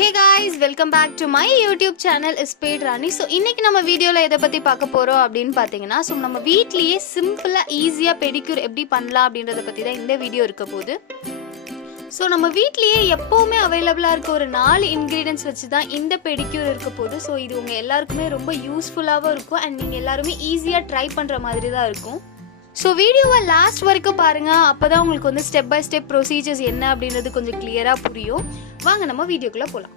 Hey guys, welcome back to my YouTube channel IspadeRani. So இன்னைக்கு நம்ம வீடியோல எதை பத்தி பார்க்க போறோம் அப்படினு பாத்தீங்கன்னா சோ நம்ம வீட்லயே சிம்பிளா ஈஸியா பெடிக்யூர் எப்படி பண்ணலாம் அப்படின்றத பத்தி தான் இந்த வீடியோ இருக்க போகுது. சோ நம்ம வீட்லயே எப்பவுமே அவேலபிளா இருக்க ஒரு 4 ingredients வச்சு தான் இந்த பெடிக்யூர் இருக்க போகுது. சோ இது உங்க எல்லாருக்குமே ரொம்ப யூஸ்ஃபுல்லாவும் இருக்கும் and நீங்க எல்லாரும் ஈஸியா ட்ரை பண்ற மாதிரி தான் இருக்கும். ஸோ வீடியோவை லாஸ்ட் வரைக்கும் பாருங்கள், அப்போ தான் உங்களுக்கு வந்து ஸ்டெப் பை ஸ்டெப் ப்ரொசீஜர்ஸ் என்ன அப்படின்றது கொஞ்சம் கிளியராக புரியும். வாங்க நம்ம வீடியோக்குள்ளே போகலாம்.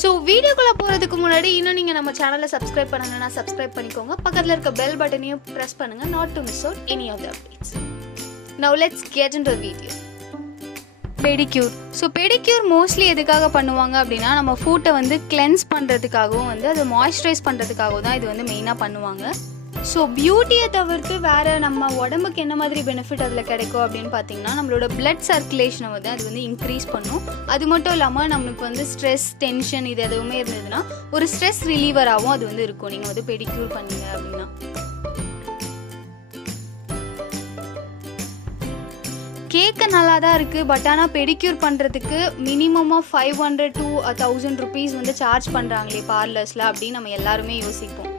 ஸோ வீடியோக்குள்ளே போகிறதுக்கு முன்னாடி இன்னும் நீங்கள் நம்ம சேனலை சப்ஸ்கிரைப் பண்ணணும்னா சப்ஸ்கிரைப் பண்ணிக்கோங்க. பக்கத்தில் இருக்க பெல் பட்டனையும் ப்ரெஸ் பண்ணுங்கள், not to miss out any of the updates. Now let's get into the video. Pedicure. So pedicure mostly எதுக்காக பண்ணுவாங்க அப்படின்னா நம்ம ஃபுட்டை வந்து கிளென்ஸ் பண்ணுறதுக்காகவும் வந்து அதை மாய்ஸ்சரைஸ் பண்ணுறதுக்காகவும் தான் இது வந்து மெயினாக பண்ணுவாங்க. ஸோ பியூட்டியை தவிர்த்து வேறு நம்ம உடம்புக்கு என்ன மாதிரி பெனிஃபிட் அதில் கிடைக்கும் அப்படின்னு பார்த்தீங்கன்னா நம்மளோட பிளட் சர்க்குலேஷனை வந்து அது வந்து இன்க்ரீஸ் பண்ணும். அது மட்டும் இல்லாமல் நம்மளுக்கு வந்து ஸ்ட்ரெஸ் டென்ஷன் இது எதுவுமே இருந்ததுன்னா ஒரு ஸ்ட்ரெஸ் ரிலீவராகவும் அது வந்து இருக்கும் நீங்கள் வந்து பெடிக்யூர் பண்ணீங்க அப்படின்னா. கேட்க நல்லா தான் இருக்குது, பட் ஆனால் பெடிக்யூர் பண்ணுறதுக்கு மினிமமாக 500 to 1000 rupees வந்து சார்ஜ் பண்ணுறாங்களே பார்லர்ஸில் அப்படின்னு நம்ம எல்லாருமே யோசிப்போம்.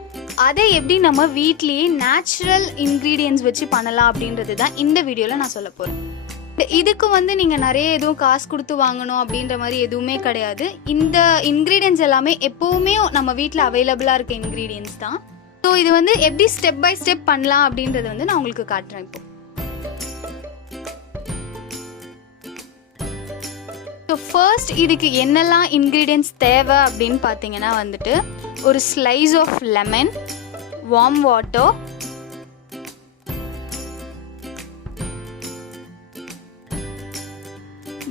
அதை எப்படி நம்ம வீட்லேயே நேச்சுரல் இன்க்ரீடியன்ஸ் வச்சு பண்ணலாம் அப்படின்றது தான் இந்த வீடியோவில் நான் சொல்ல போகிறேன். இதுக்கு வந்து நீங்கள் நிறைய எதுவும் காசு கொடுத்து வாங்கணும் அப்படின்ற மாதிரி எதுவுமே கிடையாது. இந்த இன்க்ரீடியன்ஸ் எல்லாமே எப்போவுமே நம்ம வீட்டில் அவைலபிளாக இருக்க இன்க்ரீடியன்ஸ் தான். ஸோ இது வந்து எப்படி ஸ்டெப் பை ஸ்டெப் பண்ணலாம் அப்படின்றத வந்து நான் உங்களுக்கு காட்டுறேன். இப்போ ஸோ ஃபர்ஸ்ட் இதுக்கு என்னெல்லாம் இன்க்ரீடியன்ட்ஸ் தேவை அப்படின்னு பார்த்தீங்கன்னா வந்துட்டு ஒரு slice of lemon, warm water,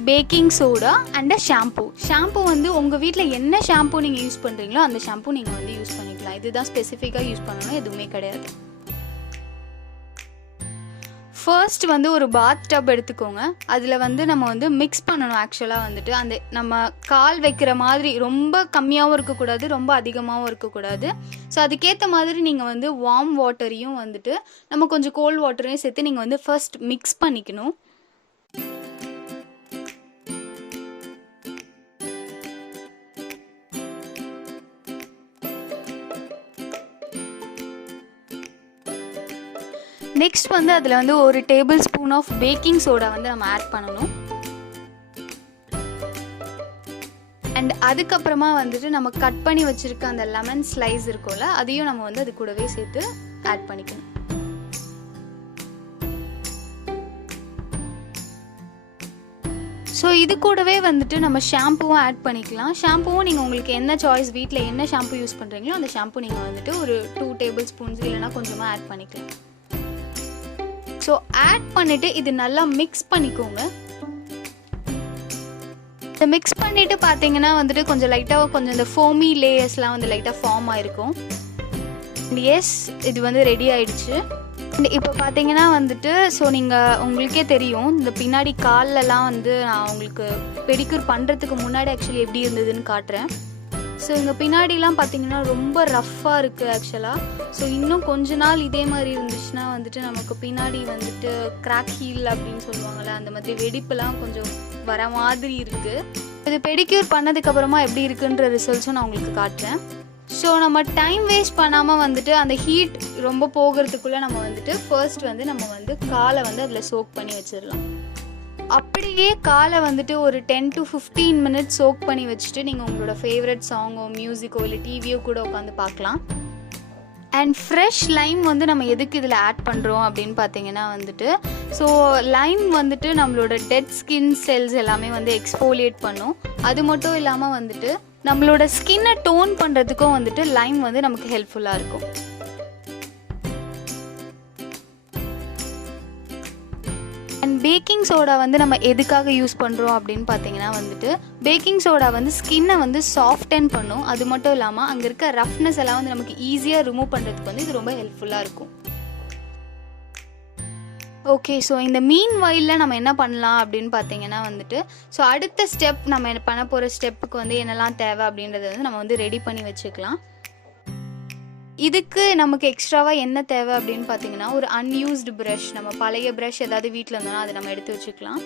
baking soda and shampoo. Shampoo வந்து உங்கள் வீட்டில் என்ன ஷாம்பூ நீங்கள் யூஸ் பண்ணுறீங்களோ அந்த ஷாம்பூ நீங்கள் வந்து யூஸ் பண்ணிக்கலாம். இதுதான் ஸ்பெசிஃபிக்காக யூஸ் பண்ணணும் எதுவுமே கிடையாது. ஃபர்ஸ்ட் வந்து ஒரு பாத் டப் எடுத்துக்கோங்க. அதில் வந்து நம்ம வந்து மிக்ஸ் பண்ணணும். ஆக்சுவலாக வந்துட்டு அந்த நம்ம கால் வைக்கிற மாதிரி ரொம்ப கம்மியாகவும் இருக்கக்கூடாது, ரொம்ப அதிகமாகவும் இருக்கக்கூடாது. ஸோ அதுக்கேற்ற மாதிரி நீங்கள் வந்து வார்ம் வாட்டரையும் வந்துட்டு நம்ம கொஞ்சம் கோல்ட் வாட்டரையும் சேர்த்து நீங்கள் வந்து ஃபர்ஸ்ட் மிக்ஸ் பண்ணிக்கணும். நெக்ஸ்ட் வந்து அதில் வந்து ஒரு tablespoon of baking soda வந்து நம்ம ஆட் பண்ணணும். அண்ட் அதுக்கப்புறமா வந்துட்டு நம்ம கட் பண்ணி வச்சுருக்க அந்த லெமன் ஸ்லைஸ் இருக்கும்ல அதையும் நம்ம வந்து அது கூடவே சேர்த்து ஆட் பண்ணிக்கணும். ஸோ இது கூடவே வந்துட்டு நம்ம ஷாம்புவும் ஆட் பண்ணிக்கலாம். ஷாம்புவும் நீங்கள் உங்களுக்கு என்ன சாய்ஸ் வீட்டில் என்ன ஷாம்பு யூஸ் பண்ணுறீங்களோ அந்த ஷாம்பு நீங்கள் வந்துட்டு ஒரு 2 டேபிள் ஸ்பூன்ஸ் இல்லைனா கொஞ்சமாக ஆட் பண்ணிக்கலாம். ஸோ ஆட் பண்ணிவிட்டு இது நல்லா மிக்ஸ் பண்ணிக்கோங்க. இதை மிக்ஸ் பண்ணிவிட்டு பார்த்தீங்கன்னா வந்துட்டு கொஞ்சம் லைட்டாக கொஞ்சம் இந்த ஃபோமி லேயர்ஸ்லாம் வந்து லைட்டாக ஃபார்ம் ஆகிருக்கும். எஸ், இது வந்து ரெடி ஆகிடுச்சு. இப்போ பார்த்தீங்கன்னா வந்துட்டு ஸோ நீங்கள் உங்களுக்கே தெரியும் இந்த பின்னாடி கால்லலாம் வந்து நான் உங்களுக்கு பெடிக்யூர் பண்ணுறதுக்கு முன்னாடி ஆக்சுவலி எப்படி இருந்ததுன்னு காட்டுறேன். ஸோ இங்கே பின்னாடிலாம் பார்த்தீங்கன்னா ரொம்ப ரஃப்பாக இருக்குது ஆக்சுவலாக. ஸோ இன்னும் கொஞ்ச நாள் இதே மாதிரி இருந்துச்சுன்னா வந்துட்டு நமக்கு பின்னாடி வந்துட்டு கிராக் ஹீல் அப்படின்னு சொல்லுவாங்கள்ல அந்த மாதிரி வெடிப்புலாம் கொஞ்சம் வர மாதிரி இருக்குது. இது பெடிக்யூர் பண்ணதுக்கப்புறமா எப்படி இருக்குன்ற ரிசல்ட்ஸும் நான் உங்களுக்கு காட்டுறேன். ஸோ நம்ம டைம் வேஸ்ட் பண்ணாமல் வந்துட்டு அந்த ஹீட் ரொம்ப போகிறதுக்குள்ளே நம்ம வந்துட்டு ஃபர்ஸ்ட் வந்து நம்ம வந்து காலை வந்து அதில் சோக் பண்ணி வச்சிடலாம். அப்படியே காலை வந்துட்டு ஒரு 10 to 15 minutes சோக் பண்ணி வச்சுட்டு நீங்கள் உங்களோட ஃபேவரட் சாங்கோ மியூசிக்கோ இல்லை டிவியோ கூட உட்காந்து பார்க்கலாம். அண்ட் ஃப்ரெஷ் லைம் வந்து நம்ம எதுக்கு இதில் ஆட் பண்ணுறோம் அப்படின்னு பார்த்தீங்கன்னா வந்துட்டு ஸோ லைம் வந்துட்டு நம்மளோட டெட் ஸ்கின் செல்ஸ் எல்லாமே வந்து எக்ஸ்ஃபோலியேட் பண்ணும். அது மட்டும் இல்லாமல் வந்துட்டு நம்மளோட ஸ்கின்னை டோன் பண்ணுறதுக்கும் வந்துட்டு லைம் வந்து நமக்கு ஹெல்ப்ஃபுல்லாக இருக்கும். அண்ட் பேக்கிங் சோடா வந்து நம்ம எதுக்காக யூஸ் பண்ணுறோம் அப்படின்னு பார்த்தீங்கன்னா வந்துட்டு பேக்கிங் சோடா வந்து ஸ்கின்னை வந்து சாஃப்டன் பண்ணும். அது மட்டும் இல்லாமல் அங்கே இருக்க ரஃப்னஸ் எல்லாம் வந்து நமக்கு ஈஸியாக ரிமூவ் பண்ணுறதுக்கு வந்து இது ரொம்ப ஹெல்ப்ஃபுல்லாக இருக்கும். ஓகே, ஸோ இந்த மீன் வாயிலில் நம்ம என்ன பண்ணலாம் அப்படின்னு பார்த்தீங்கன்னா வந்துட்டு ஸோ அடுத்த ஸ்டெப் நம்ம பண்ண போகிற ஸ்டெப்புக்கு வந்து என்னெல்லாம் தேவை அப்படின்றத வந்து நம்ம வந்து ரெடி பண்ணி வச்சுக்கலாம். இதுக்கு நமக்கு எக்ஸ்ட்ராவாக என்ன தேவை அப்படின்னு பார்த்தீங்கன்னா ஒரு அன்யூஸ்டு ப்ரஷ், நம்ம பழைய ப்ரஷ் ஏதாவது வீட்டில் இருந்தோம்னா அதை நம்ம எடுத்து வச்சுக்கலாம்.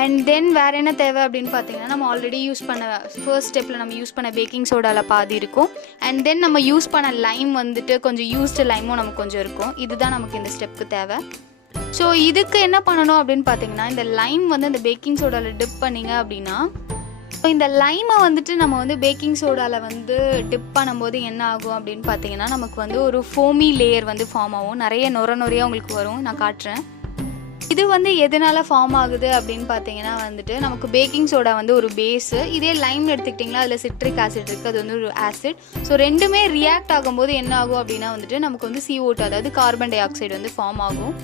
அண்ட் தென் வேறு என்ன தேவை அப்படின்னு பார்த்தீங்கன்னா, நம்ம ஆல்ரெடி யூஸ் பண்ண ஃபர்ஸ்ட் ஸ்டெப்பில் நம்ம யூஸ் பண்ண பேக்கிங் சோடாவில் பாதி இருக்கும். அண்ட் தென் நம்ம யூஸ் பண்ண லைம் வந்துட்டு கொஞ்சம் யூஸ்டு லைமும் நமக்கு கொஞ்சம் இருக்கும். இதுதான் நமக்கு இந்த ஸ்டெப்புக்கு தேவை. ஸோ இதுக்கு என்ன பண்ணணும் அப்படின்னு பார்த்தீங்கன்னா, இந்த லைம் வந்து இந்த பேக்கிங் சோடாவில் டிப் பண்ணிங்க அப்படின்னா, ஸோ இந்த லைமை வந்துட்டு நம்ம வந்து பேக்கிங் சோடாவில் வந்து டிப் பண்ணும்போது என்ன ஆகும் அப்படின்னு பார்த்தீங்கன்னா, நமக்கு வந்து ஒரு ஃபோமி லேயர் வந்து ஃபார்ம் ஆகும். நிறைய நொறையாக உங்களுக்கு வரும். நான் காட்டுறேன். இது வந்து எதனால ஃபார்ம் ஆகுது அப்படின்னு பார்த்தீங்கன்னா வந்துட்டு, நமக்கு பேக்கிங் சோடா வந்து ஒரு பேஸு. இதே லைம் எடுத்துக்கிட்டிங்களா, அதில் சிட்ரிக் ஆசிட் இருக்குது, அது வந்து ஒரு ஆசிட். ஸோ ரெண்டுமே ரியாக்ட் ஆகும்போது என்ன ஆகும் அப்படின்னா வந்துட்டு, நமக்கு வந்து CO2 அதாவது கார்பன் டை ஆக்சைடு வந்து ஃபார்ம் ஆகும்.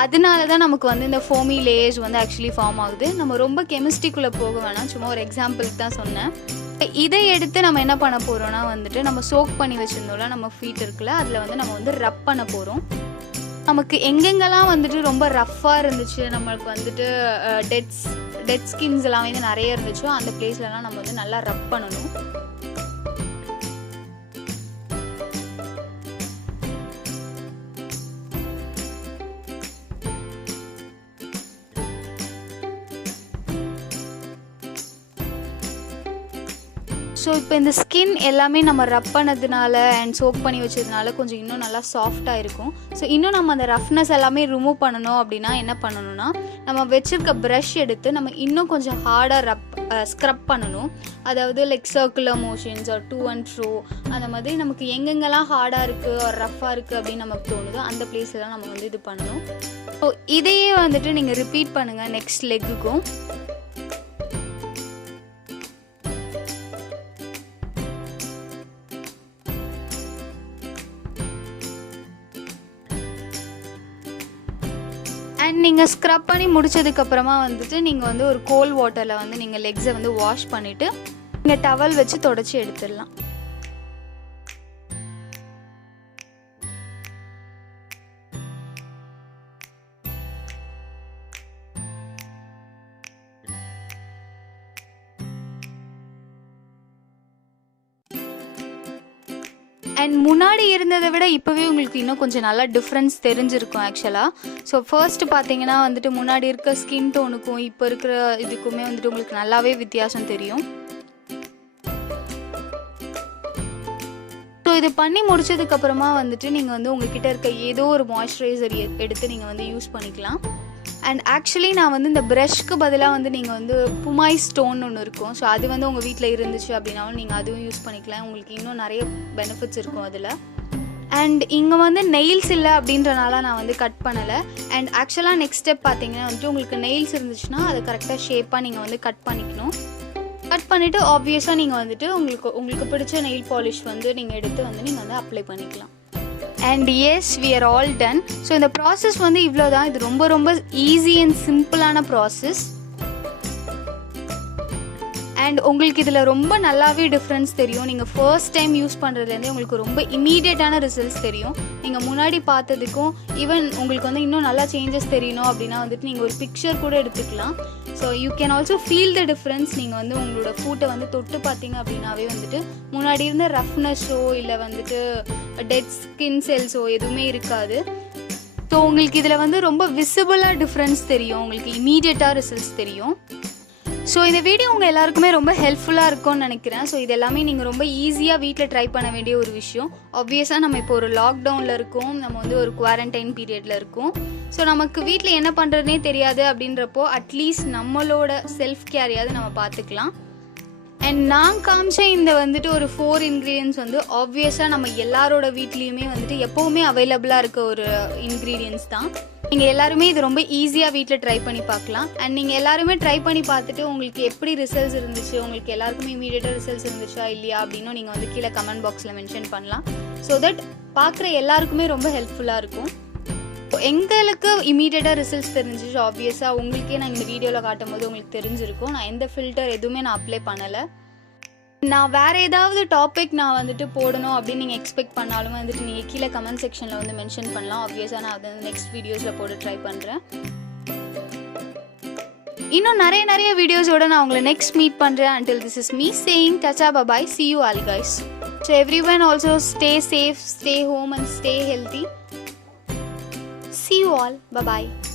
அதனால தான் நமக்கு வந்து இந்த ஃபோமி லேயர்ஸ் வந்து ஆக்சுவலி ஃபார்ம் ஆகுது. நம்ம ரொம்ப கெமிஸ்ட்ரிக்குள்ளே போக வேணாம், சும்மா ஒரு எக்ஸாம்பிளுக்கு தான் சொன்னேன். இதை எடுத்து நம்ம என்ன பண்ண போகிறோம்னா வந்துட்டு, நம்ம சோக் பண்ணி வச்சுருந்தோம்ல நம்ம ஃபீட் இருக்குல்ல, அதில் வந்து நம்ம வந்து ரப் பண்ண போகிறோம். நமக்கு எங்கெங்கெல்லாம் வந்துட்டு ரொம்ப ரஃப்பாக இருந்துச்சு, நம்மளுக்கு வந்துட்டு டெட் ஸ்கின்ஸ் எல்லாம் வந்து நிறைய இருந்துச்சோ அந்த பிளேஸ்லலாம் நம்ம வந்து நல்லா ரப் பண்ணணும். ஸோ இப்போ இந்த ஸ்கின் எல்லாமே நம்ம ரப் பண்ணதுனால அண்ட் சோக் பண்ணி வச்சதுனால கொஞ்சம் இன்னும் நல்லா சாஃப்டாக இருக்கும். ஸோ இன்னும் நம்ம அந்த ரஃப்னஸ் எல்லாமே ரிமூவ் பண்ணணும் அப்படின்னா என்ன பண்ணணும்னா, நம்ம வச்சுருக்க ப்ரஷ் எடுத்து நம்ம இன்னும் கொஞ்சம் ஹார்டாக ஸ்க்ரப் பண்ணணும். அதாவது like circular motions or to and fro, அந்த மாதிரி நமக்கு எங்கெங்கெல்லாம் ஹார்டாக இருக்குது ஒரு ரஃப்பாக இருக்குது அப்படின்னு நமக்கு தோணுதோ அந்த பிளேஸ்லாம் நம்ம வந்து இது பண்ணணும். ஸோ இதையே வந்துட்டு நீங்கள் ரிப்பீட் பண்ணுங்கள் நெக்ஸ்ட் லெக்குக்கும். அண்ட் நீங்கள் ஸ்க்ரப் பண்ணி முடிச்சதுக்கப்புறமா வந்துட்டு நீங்கள் வந்து ஒரு கோல்ட் வாட்டரில் வந்து நீங்கள் லெக்ஸை வந்து வாஷ் பண்ணிவிட்டு நீங்கள் டவல் வச்சு தொடச்சி எடுத்துடலாம். அண்ட் முன்னாடி இருந்ததை விட இப்போவே உங்களுக்கு இன்னும் கொஞ்சம் நல்லா டிஃப்ரென்ஸ் தெரிஞ்சிருக்கும் ஆக்சுவலாக. ஸோ ஃபர்ஸ்ட் பார்த்தீங்கன்னா வந்துட்டு முன்னாடி இருக்க ஸ்கின் டோனுக்கும் இப்போ இருக்கிற இதுக்குமே வந்துட்டு உங்களுக்கு நல்லாவே வித்தியாசம் தெரியும். ஸோ இது பண்ணி முடிச்சதுக்கப்புறமா வந்துட்டு நீங்கள் வந்து உங்ககிட்ட இருக்க ஏதோ ஒரு மாய்ஸ்சரைசர் எடுத்து நீங்கள் வந்து யூஸ் பண்ணிக்கலாம். அண்ட் ஆக்சுவலி நான் வந்து இந்த ப்ரஷ்க்கு பதிலாக வந்து நீங்கள் வந்து புமாய் ஸ்டோன் ஒன்று இருக்கும். ஸோ அது வந்து உங்கள் வீட்டில் இருந்துச்சு அப்படின்னாலும் நீங்கள் அதுவும் யூஸ் பண்ணிக்கலாம். உங்களுக்கு இன்னும் நிறைய பெனிஃபிட்ஸ் இருக்கும் அதில். அண்ட் இங்கே வந்து நெயில்ஸ் இல்லை அப்படின்றனால நான் வந்து கட் பண்ணலை. அண்ட் ஆக்சுவலாக நெக்ஸ்ட் ஸ்டெப் பார்த்தீங்கன்னா வந்துட்டு உங்களுக்கு நெயில்ஸ் இருந்துச்சுன்னா அதை கரெக்டாக ஷேப்பாக நீங்கள் வந்து கட் பண்ணிக்கணும். கட் பண்ணிவிட்டு ஆப்வியஸாக நீங்கள் வந்துட்டு உங்களுக்கு பிடிச்ச நெயில் பாலிஷ் வந்து நீங்கள் எடுத்து வந்து நீங்கள் வந்து அப்ளை பண்ணிக்கலாம். And yes, we are all done. So இந்த ப்ராசஸ் வந்து இவ்வளோ தான். இது ரொம்ப ரொம்ப ஈஸி அண்ட் சிம்பிளான ப்ராசஸ். அண்ட் உங்களுக்கு இதில் ரொம்ப நல்லாவே டிஃப்ரென்ஸ் தெரியும். நீங்கள் ஃபர்ஸ்ட் டைம் யூஸ் பண்ணுறதுலேருந்தே உங்களுக்கு ரொம்ப இமீடியட்டான ரிசல்ட்ஸ் தெரியும். நீங்கள் முன்னாடி பார்த்ததுக்கும் ஈவன் உங்களுக்கு வந்து இன்னும் நல்லா சேஞ்சஸ் தெரியணும் அப்படின்னா வந்துட்டு நீங்கள் ஒரு பிக்சர் கூட எடுத்துக்கலாம். So you can also feel the difference. நீங்கள் வந்து உங்களோட ஃபுட்டை வந்து தொட்டு பார்த்தீங்க அப்படின்னாவே வந்துட்டு முன்னாடி இருந்த ரஃப்னஸோ இல்லை வந்துட்டு டெட் ஸ்கின் செல்ஸோ எதுவுமே இருக்காது. ஸோ உங்களுக்கு இதில் வந்து ரொம்ப விசிபிளாக டிஃப்ரென்ஸ் தெரியும், உங்களுக்கு இமீடியட்டாக ரிசல்ட்ஸ் தெரியும். ஸோ இந்த வீடியோ உங்கள் எல்லாருக்குமே ரொம்ப ஹெல்ப்ஃபுல்லாக இருக்கும்னு நினைக்கிறேன். ஸோ இது எல்லாமே நீங்கள் ரொம்ப ஈஸியாக வீட்டில் ட்ரை பண்ண வேண்டிய ஒரு விஷயம். ஆப்வியஸாக நம்ம இப்போ ஒரு லாக்டவுனில் இருக்கோம், நம்ம வந்து ஒரு குவாரண்டைன் பீரியடில் இருக்கோம். ஸோ நமக்கு வீட்டில் என்ன பண்ணுறதுனே தெரியாது அப்படின்றப்போ அட்லீஸ்ட் நம்மளோட செல்ஃப் கேரையாவது நம்ம பார்த்துக்கலாம். அண்ட் நான் காமிச்ச இந்த வந்துட்டு ஒரு 4 இன்க்ரீடியன்ஸ் வந்து ஆப்வியஸாக நம்ம எல்லாரோட வீட்லேயுமே வந்துட்டு எப்போவுமே அவைலபிளாக இருக்க ஒரு இன்க்ரீடியன்ஸ் தான். நீங்கள் எல்லாருமே இது ரொம்ப ஈஸியாக வீட்டில் ட்ரை பண்ணி பார்க்கலாம். அண்ட் நீங்கள் எல்லாருமே ட்ரை பண்ணி பார்த்துட்டு உங்களுக்கு எப்படி ரிசல்ட்ஸ் இருந்துச்சு, உங்களுக்கு எல்லாருக்குமே இமீடியட்டாக ரிசல்ட்ஸ் இருந்துச்சா இல்லையா அப்படின்னு நீங்கள் வந்து கீழே கமெண்ட் பாக்ஸில் மென்ஷன் பண்ணலாம். ஸோ தட் பார்க்குற எல்லாருக்குமே ரொம்ப ஹெல்ப்ஃபுல்லாக இருக்கும். எங்களுக்கு இமீடியட்டாக ரிசல்ட்ஸ் தெரிஞ்சிச்சு. ஆப்வியஸாக உங்களுக்கே நான் இந்த வீடியோவில் காட்டும் போது உங்களுக்கு தெரிஞ்சிருக்கும். நான் எந்த ஃபில்டர் எதுவுமே நான் அப்ளை பண்ணலை. நான் வேறு ஏதாவது டாபிக் நான் வந்துட்டு போடணும் அப்படின்னு நீங்கள் எக்ஸ்பெக்ட் பண்ணாலும் வந்துட்டு நீங்கள் கீழே கமெண்ட் செக்ஷனில் வந்து மென்ஷன் பண்ணலாம். ஆப்வியஸாக நான் அதை நெக்ஸ்ட் வீடியோஸில் போட்டு ட்ரை பண்ணுறேன். இன்னும் நிறைய வீடியோஸோட நான் உங்களை நெக்ஸ்ட் மீட் பண்ணுறேன். until this is me saying tata bye bye, see you all guys. So everyone also stay safe, stay home and stay healthy. See you all, bye bye.